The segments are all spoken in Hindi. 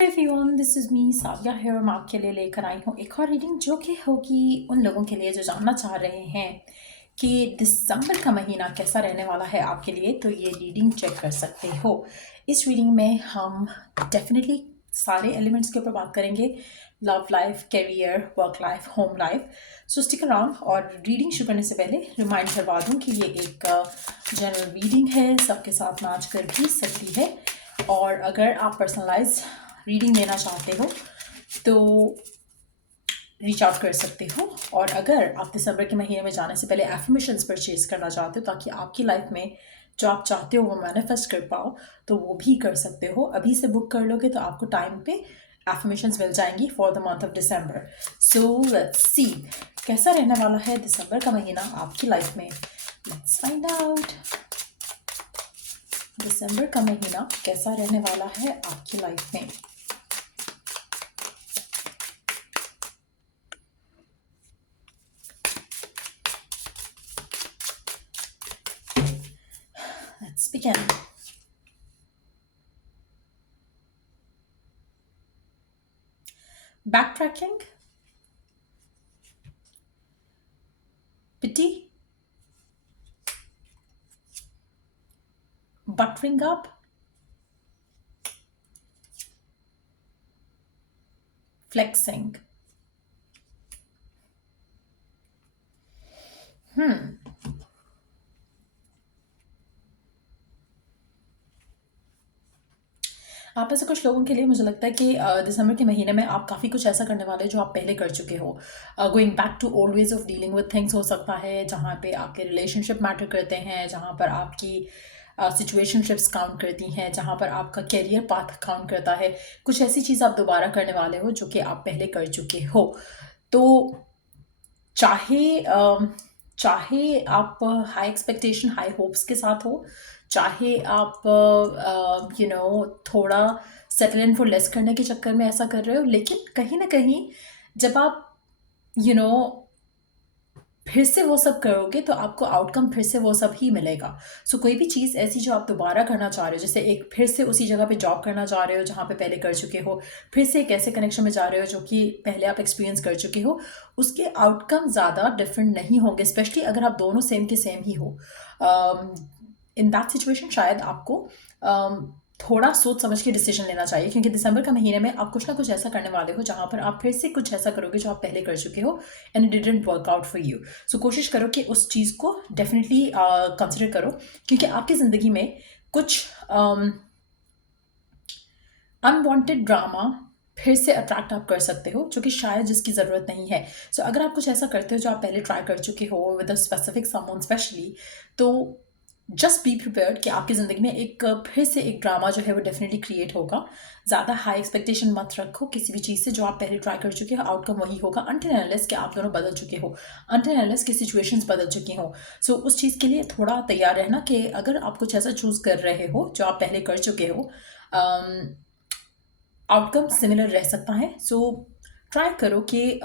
Everyone, this is me Savia here. मैं आपके लिए लेकर आई हूँ एक और रीडिंग जो कि होगी उन लोगों के लिए जो जानना चाह रहे हैं कि दिसंबर का महीना कैसा रहने वाला है आपके लिए। तो ये रीडिंग चेक कर सकते हो। इस रीडिंग में हम डेफिनेटली सारे एलिमेंट्स के ऊपर बात करेंगे, love life, career, work life, home life. सो स्टिक अराउंड। और रीडिंग शुरू करने से पहले रिमाइंड करवा दूँ कि ये एक जनरल रीडिंग है, सबके साथ मैच कर भी सकती है। और अगर आप पर्सनलाइज रीडिंग लेना चाहते हो तो रीच आउट कर सकते हो। और अगर आप दिसंबर के महीने में जाने से पहले एफर्मेशंस परचेज करना चाहते हो ताकि आपकी लाइफ में जो आप चाहते हो वो मैनिफेस्ट कर पाओ, तो वो भी कर सकते हो। अभी से बुक कर लोगे तो आपको टाइम पे एफर्मेशंस मिल जाएंगी for the month of December. So let's see कैसा रहने वाला है दिसंबर का महीना आपकी लाइफ में। लेट्स फाइंड आउट दिसंबर का महीना कैसा रहने वाला है आपकी लाइफ में। Let's begin. Backtracking, pity, buttering up, flexing. आप में से कुछ लोगों के लिए मुझे लगता है कि दिसंबर के महीने में आप काफ़ी कुछ ऐसा करने वाले जो आप पहले कर चुके हो। Going back to old ways of dealing with things हो सकता है, जहाँ पे आपके रिलेशनशिप मैटर करते हैं, जहाँ पर आपकी सिचुएशनशिप्स काउंट करती हैं, जहाँ पर आपका कैरियर पाथ काउंट करता है। कुछ ऐसी चीज़ आप दोबारा करने वाले हो जो कि आप पहले कर चुके हो। तो चाहे आप हाई एक्सपेक्टेशन, हाई होप्स के साथ हो, चाहे आप थोड़ा सेटल इन फॉर लेस करने के चक्कर में ऐसा कर रहे हो, लेकिन कहीं ना कहीं जब आप यू नो फिर से वो सब करोगे तो आपको आउटकम फिर से वो सब ही मिलेगा। सो कोई भी चीज़ ऐसी जो आप दोबारा करना चाह रहे हो, जैसे एक फिर से उसी जगह पे जॉब करना चाह रहे हो जहाँ पे पहले कर चुके हो, फिर से एक ऐसे कनेक्शन में जा रहे हो जो कि पहले आप एक्सपीरियंस कर चुके हो, उसके आउटकम ज़्यादा डिफरेंट नहीं होंगे, स्पेशली अगर आप दोनों सेम के सेम ही हो। इन दैट सिचुएशन शायद आपको थोड़ा सोच समझ के डिसीजन लेना चाहिए, क्योंकि दिसंबर का महीने में आप कुछ ना कुछ ऐसा करने वाले हो जहाँ पर आप फिर से कुछ ऐसा करोगे जो आप पहले कर चुके हो and it didn't work out for you. So कोशिश करो कि उस चीज़ को डेफिनेटली कंसिडर करो, क्योंकि आपकी ज़िंदगी में कुछ अनवांटेड ड्रामा फिर से अट्रैक्ट आप कर सकते हो जो कि शायद जिसकी ज़रूरत नहीं है। सो अगर आप कुछ ऐसा करते हो जो आप पहले ट्राई कर चुके हो with a specific someone specially, तो जस्ट बी प्रिपेयर्ड कि आपकी ज़िंदगी में एक फिर से एक ड्रामा जो है वो डेफिनेटली क्रिएट होगा। ज़्यादा हाई एक्सपेक्टेशन मत रखो किसी भी चीज़ से, जो आप पहले ट्राई कर चुके हो आउटकम वही होगा, अनटिल अनलेस कि आप दोनों बदल चुके हो, अनटिल अनलेस कि सिचुएशंस बदल चुकी हो। सो उस चीज़ के लिए थोड़ा तैयार रहना कि अगर आप कुछ ऐसा चूज़ कर रहे हो जो आप पहले कर चुके हो, आउटकम सिमिलर रह सकता है। सो ट्राई करो कि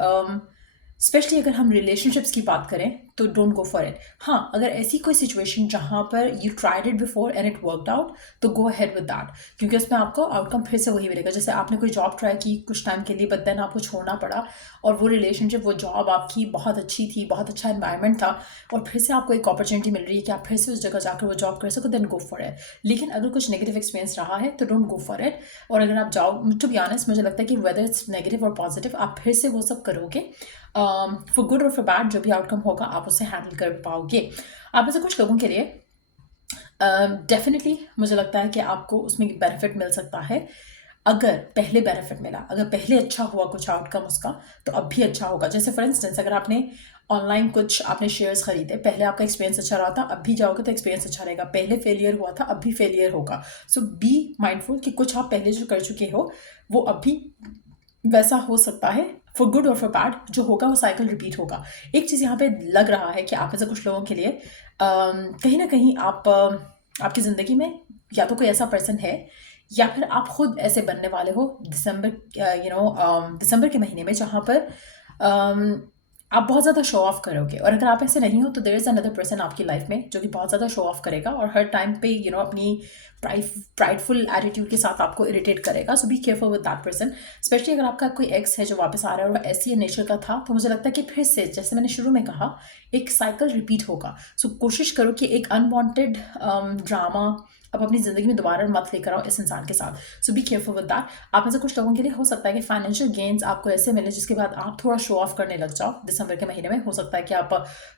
स्पेशली अगर हम रिलेशनशिप्स की बात करें तो डोंट गो फॉर इट। हाँ, अगर ऐसी कोई सिचुएशन जहाँ पर you tried it before and it worked out, तो गो अहेड विद दैट, क्योंकि उसमें आपको आउटकम फिर से वही मिलेगा। जैसे आपने कोई जॉब ट्राई की कुछ टाइम के लिए, बट देन आपको छोड़ना पड़ा, और वो रिलेशनशिप, वो जॉब आपकी बहुत अच्छी थी, बहुत अच्छा एनवायरनमेंट था, और फिर से आपको एक अपॉर्चुनिटी मिल रही है कि आप फिर से उस जगह जाकर वो जॉब कर सको, देन गो फॉर इट। लेकिन अगर कुछ नेगेटिव एक्सपीरियंस रहा है तो डोंट गो फॉर इट। और अगर आप जाओ, टू बी ऑनेस्ट मुझे लगता है कि वेदर इट्स नेगेटिव और पॉजिटिव, आप फिर से वो सब करोगे, फॉर गुड और फॉर बैड, जो भी आउटकम होगा आप उसे हैंडल कर पाओगे। आप में से कुछ लोगों के लिए डेफिनेटली मुझे लगता है कि आपको उसमें बेनिफिट मिल सकता है। अगर पहले बेनिफिट मिला, अगर पहले अच्छा हुआ कुछ आउटकम उसका, तो अब भी अच्छा होगा। जैसे फॉर इंस्टेंस अगर आपने ऑनलाइन कुछ आपने शेयर्स खरीदे, पहले आपका एक्सपीरियंस अच्छा रहा था, अब भी जाओगे तो एक्सपीरियंस अच्छा रहेगा। पहले फेलियर हुआ था, अब भी फेलियर होगा। सो बी माइंडफुल कि कुछ आप पहले जो कर चुके हो वो अब भी वैसा हो सकता है, फॉर गुड और फॉर बैड, जो होगा वो साइकिल रिपीट होगा। एक चीज़ यहाँ पे लग रहा है कि आप में से कुछ लोगों के लिए कहीं ना कहीं आप आपकी ज़िंदगी में या तो कोई ऐसा पर्सन है, या फिर आप खुद ऐसे बनने वाले हो दिसंबर दिसंबर के महीने में, जहाँ पर आप बहुत ज़्यादा शो ऑफ करोगे, और अगर आप ऐसे नहीं हो तो देयर इज़ अनदर पर्सन आपकी लाइफ में जो कि बहुत ज़्यादा शो ऑफ करेगा और हर टाइम पे अपनी प्राइडफुल एटीट्यूड के साथ आपको इरिटेट करेगा. So be careful with that person. Specially अगर आपका कोई एक्स है जो वापस आ रहा है और ऐसी नेचर का था, तो मुझे लगता है कि फिर से जैसे मैंने शुरू में कहा, एक साइकिल रिपीट होगा. सो कोशिश करो कि एक अनवांटेड ड्रामा अब अपनी ज़िंदगी में दोबारा मत लेकर आओ इस इंसान के साथ. सो बी केयरफुल विद दैट. आप में से कुछ लोगों के लिए हो सकता है कि फाइनेंशियल गेन्स आपको ऐसे मिले जिसके बाद आप थोड़ा शो ऑफ करने लग जाओ दिसंबर के महीने में. हो सकता है कि आप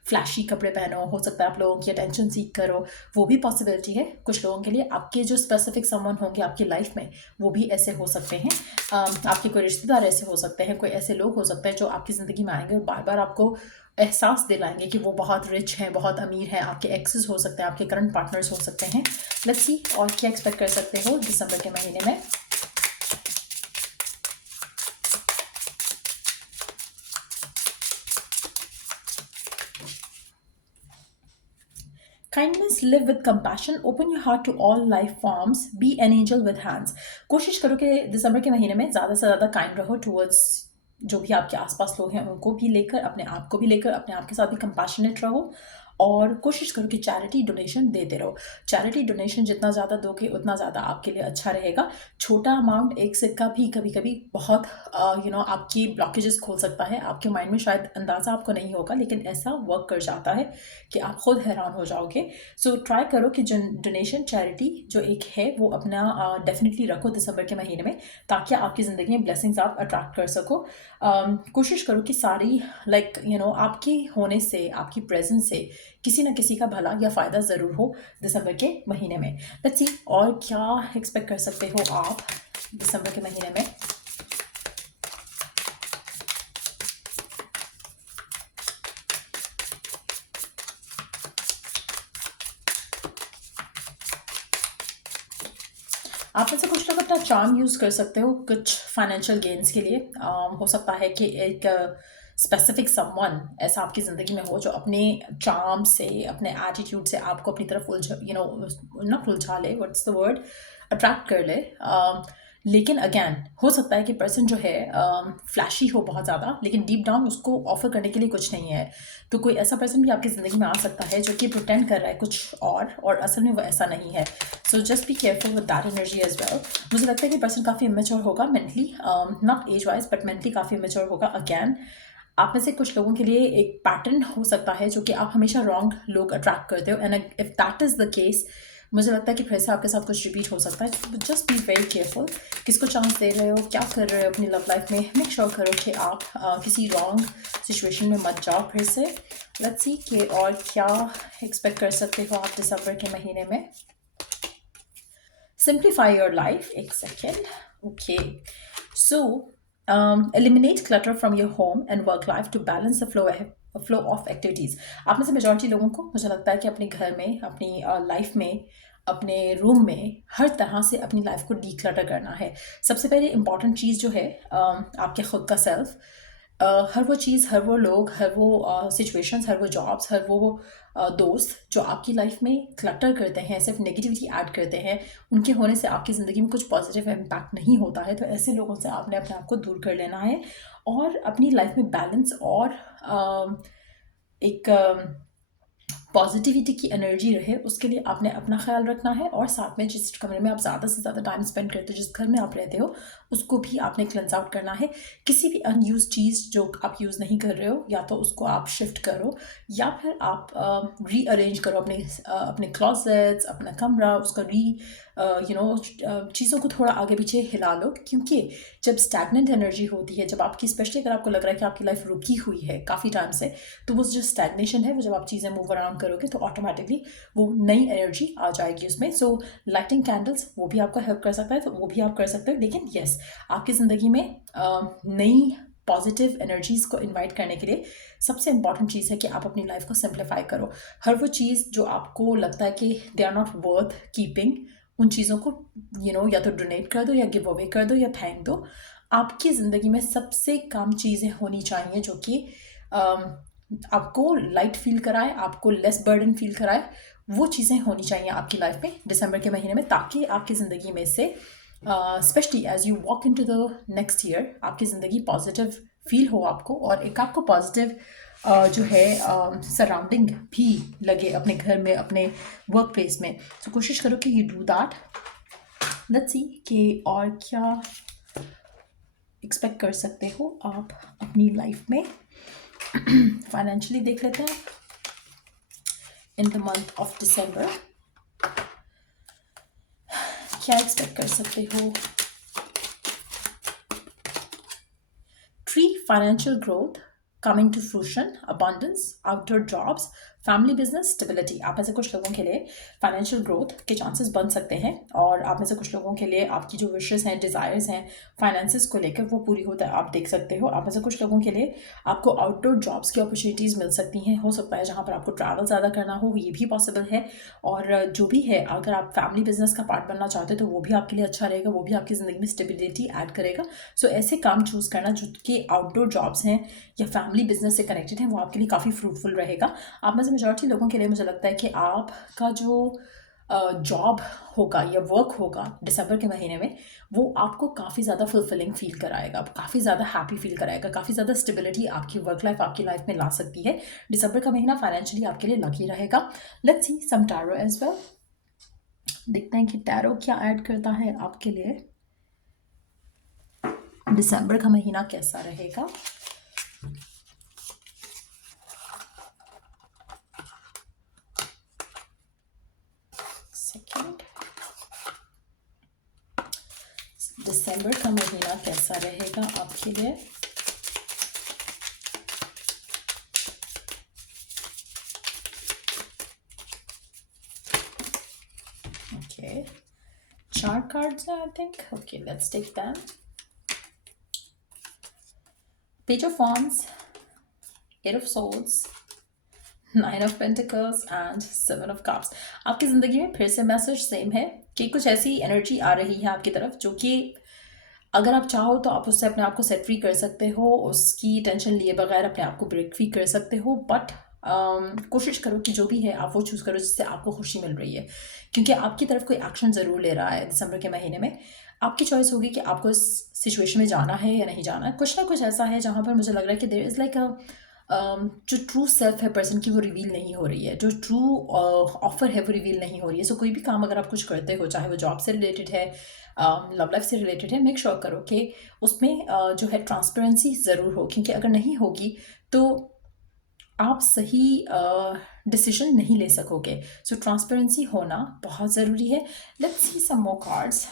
फ्लैशी कपड़े पहनो, हो सकता है आप लोगों की अटेंशन सीख करो, वो भी पॉसिबिलिटी है कुछ लोगों के लिए. आपके जो स्पेसिफिक समवन होंगे आपकी लाइफ में वो भी ऐसे हो सकते हैं. आपके कोई रिश्तेदार ऐसे हो सकते हैं, कोई ऐसे लोग हो सकते हैं जो आपकी ज़िंदगी में आएंगे और बार बार आपको एहसास दिलाएंगे कि वो बहुत रिच हैं, बहुत अमीर हैं. आपके एक्सेस हो सकते हैं, आपके करंट पार्टनर्स हो सकते हैं. लेट्स सी और क्या एक्सपेक्ट कर सकते हो दिसंबर के महीने में. Kindness, live with compassion, open your heart to all life forms, be an angel with hands. कोशिश करो कि दिसंबर के महीने में ज़्यादा से ज़्यादा काइंड रहो टूवर्ड्स जो भी आपके आसपास लोग हैं, उनको भी लेकर, अपने आप को भी लेकर, अपने आप के साथ भी कंपैशनेट रहो. और कोशिश करो कि चैरिटी डोनेशन देते रहो. चैरिटी डोनेशन जितना ज़्यादा दोगे उतना ज़्यादा आपके लिए अच्छा रहेगा. छोटा अमाउंट, एक सिक्का भी कभी कभी बहुत आपकी ब्लॉकेजेस खोल सकता है. आपके माइंड में शायद अंदाज़ा आपको नहीं होगा, लेकिन ऐसा वर्क कर जाता है कि आप खुद हैरान हो जाओगे. सो ट्राई करो कि जो डोनेशन चैरिटी जो एक है वो अपना डेफिनेटली रखो दिसंबर के महीने में, ताकि आपकी ज़िंदगी में ब्लेसिंग्स आप अट्रैक्ट कर सको. कोशिश करो कि सारी आपके होने से, आपकी प्रेजेंस से किसी न किसी का भला या फ़ायदा ज़रूर हो दिसंबर के महीने में. लेट्स सी और क्या एक्सपेक्ट कर सकते हो आप दिसंबर के महीने में. आप में से कुछ लोग अपना चार्म यूज़ कर सकते हो कुछ फाइनेंशियल गेन्स के लिए. हो सकता है कि एक स्पेसिफिक समवन ऐसा आपकी ज़िंदगी में हो जो अपने चार्म से, अपने एटीट्यूड से आपको अपनी तरफ उलझा ले, व्हाट्स द वर्ड, अट्रैक्ट कर ले. लेकिन अगैन हो सकता है कि पर्सन जो है फ्लैशी हो बहुत ज़्यादा, लेकिन डीप डाउन उसको ऑफर करने के लिए कुछ नहीं है. तो कोई ऐसा पर्सन भी आपकी ज़िंदगी में आ सकता है जो कि प्रिटेंड कर रहा है कुछ और असल में वो ऐसा नहीं है. So just be careful with that energy as well. मुझे लगता है कि पर्सन काफ़ी इमेच्योर होगा mentally, not as wise but mentally काफ़ी इमेच्योर होगा. अगैन आप में से कुछ लोगों के लिए एक पैटर्न हो सकता है जो कि आप हमेशा रॉन्ग लोग अट्रैक्ट करते हो, and if that is the case मुझे लगता है कि फिर से आपके साथ कुछ रिपीट हो सकता है. Just be very careful. किसको चांस दे रहे हो, क्या कर रहे हो अपनी लव लाइफ में, मेक श्योर करो कि आप किसी रॉन्ग सिचुएशन में मत जाओ फिर से. लेट्स सी कि और क्या एक्सपेक्ट कर सकते हो आप दिसंबर के महीने में. Simplify your life. एक second. Okay. So, eliminate clutter from your home and work life to balance the flow of activities. आप में से मेजॉरिटी लोगों को मुझे लगता है कि अपने घर में, अपनी लाइफ में, अपने रूम में हर तरह से अपनी लाइफ को डीक्लटर करना है. सबसे पहले इम्पॉर्टेंट चीज़ जो है आपके खुद का सेल्फ. हर वो चीज़, हर वो लोग, हर वो सिचुएशंस, हर वो जॉब्स, हर वो दोस्त जो आपकी लाइफ में क्लटर करते हैं, सिर्फ नेगेटिविटी ऐड करते हैं, उनके होने से आपकी ज़िंदगी में कुछ पॉजिटिव इम्पैक्ट नहीं होता है. तो ऐसे लोगों से आपने अपने आप को दूर कर लेना है और अपनी लाइफ में बैलेंस और एक पॉजिटिविटी की एनर्जी रहे उसके लिए आपने अपना ख्याल रखना है. और साथ में जिस कमरे में आप ज़्यादा से ज़्यादा टाइम स्पेंड करते हो, जिस घर में आप रहते हो, उसको भी आपने क्लेंस आउट करना है. किसी भी अनयूज चीज़ जो आप यूज़ नहीं कर रहे हो, या तो उसको आप शिफ्ट करो या फिर आप रीअरेंज करो अपने क्लॉजेट्स, अपना कमरा, उसको चीज़ों को थोड़ा आगे पीछे हिला लो. क्योंकि जब स्टैगनेंट एनर्जी होती है, जब आपकी, स्पेशली अगर आपको लग रहा है कि आपकी लाइफ रुकी हुई है काफ़ी टाइम से, तो वो जो स्टैग्नेशन है, वो जब आप चीज़ें मूव अराउंड करोगे तो ऑटोमेटिकली वो नई एनर्जी आ जाएगी उसमें. सो लाइटिंग कैंडल्स वो भी आपको हेल्प कर सकता है, तो वो भी आप कर सकते हो. लेकिन येस, आपकी ज़िंदगी में नई पॉजिटिव एनर्जीज़ को इनवाइट करने के लिए सबसे इंपॉर्टेंट चीज़ है कि आप अपनी लाइफ को सिंप्लीफाई करो. हर वो चीज़ जो आपको लगता है कि they are not worth keeping, उन चीज़ों को या तो डोनेट कर दो, या गिव अवे कर दो, या फेंक दो. आपकी ज़िंदगी में सबसे कम चीज़ें होनी चाहिए जो कि आपको लाइट फील कराए, आपको लेस बर्डन फील कराए. वो चीज़ें होनी चाहिए आपकी लाइफ में दिसंबर के महीने में, ताकि आपकी ज़िंदगी में से specially as you walk in to the next year आपकी ज़िंदगी पॉजिटिव फील हो आपको, और एक आपको पॉजिटिव जो है सराउंडिंग भी लगे अपने घर में, अपने वर्क प्लेस में। तो कोशिश करो कि you do that. Let's see कि और क्या एक्सपेक्ट कर सकते हो आप अपनी लाइफ में। फाइनेंशियली देख लेते हैं in the month of December क्या एक्सपेक्ट कर सकते हो। Tree, financial growth, coming to fruition, abundance, outdoor jobs, family business, stability. आप में से कुछ लोगों के लिए फाइनेंशियल ग्रोथ के चांसेस बन सकते हैं, और आप में से कुछ लोगों के लिए आपकी जो विशेस हैं, डिज़ायर्स हैं फाइनेंसिस को लेकर, वो पूरी होता है, आप देख सकते हो। आप में से कुछ लोगों के लिए आपको आउटडोर जॉब्स की अपॉर्चुनिटीज़ मिल सकती हैं। हो सकता है जहाँ पर आपको ट्रैवल ज़्यादा करना हो, ये भी पॉसिबल है। और जो भी है, अगर आप फैमिली बिजनेस का पार्ट बनना चाहते हो तो वो भी आपके लिए अच्छा रहेगा, वो भी आपकी ज़िंदगी में स्टेबिलिटी ऐड करेगा। सो ऐसे काम चूज़ करना जो कि आउटडोर जॉब्स हैं या फैमिली बिजनेस से कनेक्टेड हैं, वो आपके लिए काफ़ी फ्रूटफुल रहेगा। आप में से मेजॉरिटी लोगों के लिए मुझे लगता है कि आपका जो जॉब होगा या वर्क होगा दिसंबर के महीने में, वो आपको काफ़ी ज़्यादा फुलफिलिंग फील कराएगा, काफ़ी ज़्यादा हैप्पी फील कराएगा, काफ़ी ज़्यादा स्टेबिलिटी आपकी वर्क लाइफ, आपकी लाइफ में ला सकती है। दिसंबर का महीना फाइनेंशियली आपके लिए लकी रहेगा। Let's see some tarot as well. देखते हैं कि टैरो क्या ऐड करता है आपके लिए। दिसंबर का महीना कैसा रहेगा। सेकंड, दिसंबर का महीना कैसा रहेगा आपके लिए। ओके, 4 कार्ड्स हैं I think. Okay, let's take them. Page of wands, 8 of swords, 9 of pentacles and 7 of cups. आपकी ज़िंदगी में फिर से मैसेज सेम है कि कुछ ऐसी एनर्जी आ रही है आपकी तरफ जो कि अगर आप चाहो तो आप उससे अपने आप को सेट फ्री कर सकते हो, उसकी टेंशन लिए बगैर अपने आप को ब्रेक फ्री कर सकते हो। बट कोशिश करो कि जो भी है आप वो चूज़ करो जिससे आपको खुशी मिल रही है, क्योंकि आपकी तरफ कोई एक्शन ज़रूर ले रहा है दिसंबर के महीने में। आपकी चॉइस होगी कि आपको इस सिचुएशन में जाना है या नहीं जाना है। कुछ ना कुछ ऐसा है जहाँ पर मुझे लग रहा है कि देयर इज़ लाइक जो ट्रू सेल्फ है पर्सन की, वो रिवील नहीं हो रही है, जो ट्रू ऑफर है वो रिवील नहीं हो रही है। सो कोई भी काम अगर आप कुछ करते हो, चाहे वो जॉब से रिलेटेड है, लव लाइफ से रिलेटेड है, मेक श्योर करो कि उसमें जो है ट्रांसपेरेंसी ज़रूर हो, क्योंकि अगर नहीं होगी तो आप सही डिसीजन नहीं ले सकोगे। सो ट्रांसपेरेंसी होना बहुत ज़रूरी है। Let's see some more cards.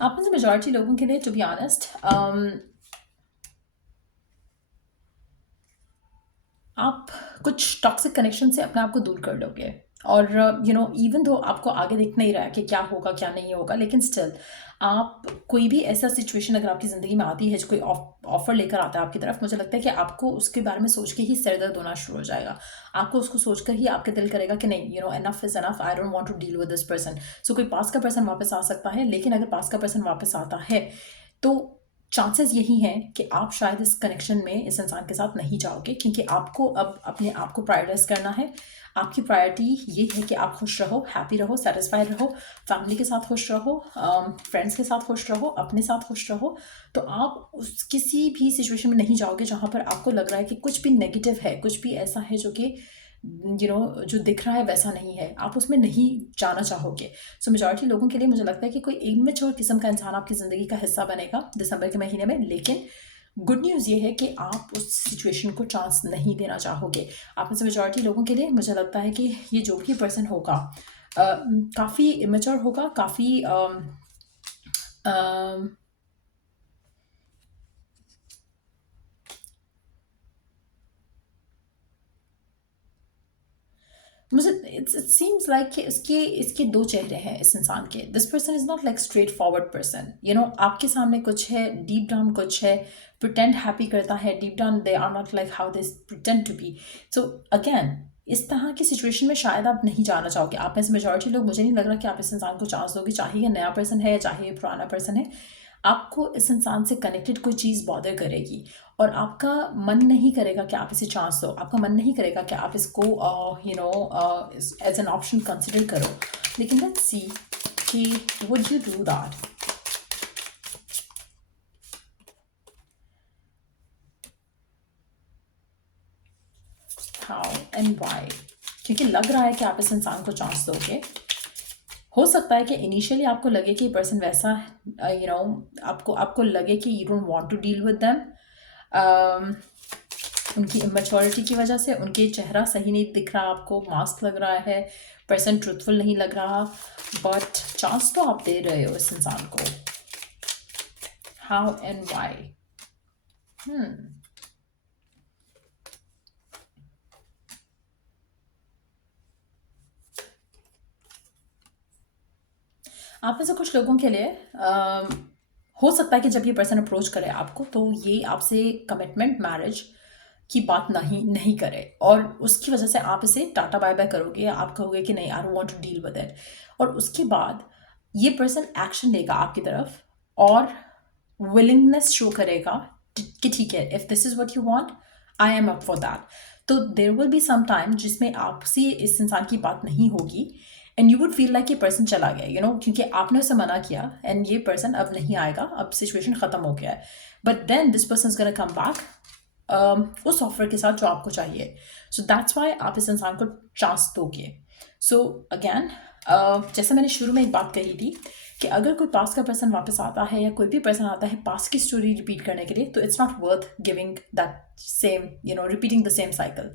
आप में से मेजॉरिटी लोगों के लिए टू बी ऑनेस्ट आप कुछ टॉक्सिक कनेक्शन से अपने आप को दूर कर लोगे, और इवन दो आपको आगे दिख नहीं रहा है कि क्या होगा क्या नहीं होगा, लेकिन स्टिल आप कोई भी ऐसा सिचुएशन अगर आपकी ज़िंदगी में आती है जो कोई ऑफर लेकर आता है आपकी तरफ, मुझे लगता है कि आपको उसके बारे में सोच के ही सर दर्द होना शुरू हो जाएगा। आपको उसको सोचकर ही आपके दिल करेगा कि नहीं, enough is enough, I don't want to deal with this person. So कोई पास का पर्सन वापस आ सकता है, लेकिन अगर पास का पर्सन वापस आता है तो चांसेस यही हैं कि आप शायद इस कनेक्शन में इस इंसान के साथ नहीं जाओगे, क्योंकि आपको अब अपने आप को प्रायोरिटाइज करना है। आपकी प्रायोरिटी ये है कि आप खुश रहो, हैप्पी रहो, सेटिस्फाइड रहो, फैमिली के साथ खुश रहो, फ्रेंड्स के साथ खुश रहो, अपने साथ खुश रहो। तो आप उस किसी भी सिचुएशन में नहीं जाओगे जहाँ पर आपको लग रहा है कि कुछ भी नेगेटिव है, कुछ भी ऐसा है जो कि जो दिख रहा है वैसा नहीं है, आप उसमें नहीं जाना चाहोगे। सो मेजॉरिटी लोगों के लिए मुझे लगता है कि कोई इमेच्योर किस्म का इंसान आपकी ज़िंदगी का हिस्सा बनेगा दिसंबर के महीने में। लेकिन गुड न्यूज़ ये है कि आप उस सिचुएशन को चांस नहीं देना चाहोगे। आप में से मेजॉरिटी लोगों के लिए मुझे लगता है कि ये जो भी पर्सन होगा काफ़ी इमेच्योर होगा, काफ़ी मुझे इट सीम्स लाइक कि इसके दो चेहरे हैं इस इंसान के। This person is not like straight forward person, आपके सामने कुछ है, डीप डाउन कुछ है, प्रिटेंड हैप्पी करता है, deep down they are not like how they pretend to be. So again इस तरह की सिचुएशन में शायद आप नहीं जाना चाहोगे। आप में से मेजॉरिटी लोग, मुझे नहीं लग रहा कि आप इस इंसान को चांस दोगे, चाहे ये नया पर्सन है या चाहे ये पुराना पर्सन है। आपको इस इंसान से कनेक्टेड कोई चीज़ बॉदर करेगी, और आपका मन नहीं करेगा कि आप इसे चांस दो, आपका मन नहीं करेगा कि आप इसको एज एन ऑप्शन कंसिडर करो। लेकिन लेट्स सी कि would you do that? How and why? क्योंकि लग रहा है कि आप इस इंसान को चांस दोगे। हो सकता है कि इनिशियली आपको लगे कि पर्सन वैसा आपको लगे कि you don't want to deal with them, उनकी इमेच्योरिटी की वजह से, उनके चेहरा सही नहीं दिख रहा, आपको मास्क लग रहा है, पर्सन ट्रूथफुल नहीं लग रहा, बट चांस तो आप दे रहे हो इस इंसान को। How and why? आप में से कुछ लोगों के लिए हो सकता है कि जब ये पर्सन अप्रोच करे आपको तो ये आपसे कमिटमेंट, मैरिज की बात नहीं करे, और उसकी वजह से आप इसे टाटा बाय बाय करोगे, आप कहोगे कि नहीं, I don't want to deal with it. और उसके बाद ये पर्सन एक्शन लेगा आपकी तरफ और विलिंगनेस शो करेगा कि ठीक है, if this is what you want, I am up for that. तो there will be some time जिसमें आपसे इस इंसान की बात नहीं होगी and you would feel like ये पर्सन चला गया, क्योंकि आपने उसे मना किया एंड ये पर्सन अब नहीं आएगा, अब सिचुएशन ख़त्म हो गया है। But then this person is gonna come back उस ऑफर के साथ जो आपको चाहिए। सो दैट्स वाई आप इस इंसान को चांस दोगे। सो अगैन, जैसे मैंने शुरू में एक बात कही थी कि अगर कोई पास्ट का पर्सन वापस आता है या कोई भी पर्सन आता है पास्ट की स्टोरी रिपीट करने के लिए, तो it's not worth giving that same repeating the same cycle.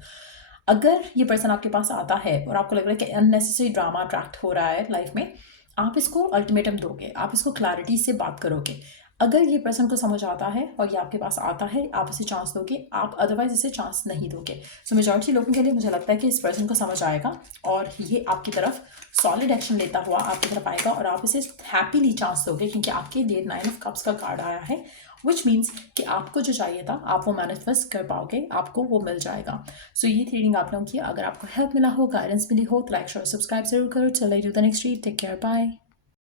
अगर ये पर्सन आपके पास आता है और आपको लग रहा है कि अननेसेसरी ड्रामा अट्रैक्ट हो रहा है लाइफ में, आप इसको अल्टीमेटम दोगे, आप इसको क्लैरिटी से बात करोगे। अगर ये पर्सन को समझ आता है और ये आपके पास आता है, आप इसे चांस दोगे, आप अदरवाइज इसे चांस नहीं दोगे। सो मेजॉरिटी लोगों के लिए मुझे लगता है कि इस पर्सन को समझ आएगा और ये आपकी तरफ सॉलिड एक्शन लेता हुआ आपकी तरफ आएगा और आप इसे हैप्पीली चांस दोगे, क्योंकि आपके लिए 9 ऑफ कप्स का कार्ड आया है, विच मीन्स कि आपको जो चाहिए था आप वो मैनिफेस्ट कर पाओगे, आपको वो मिल जाएगा। सो ये रीडिंग आप लोगों की, अगर आपको हेल्प मिला हो, गाइडेंस मिली हो, तो लाइक शेयर सब्सक्राइब जरूर करो। चल I do the next read. Take care, bye.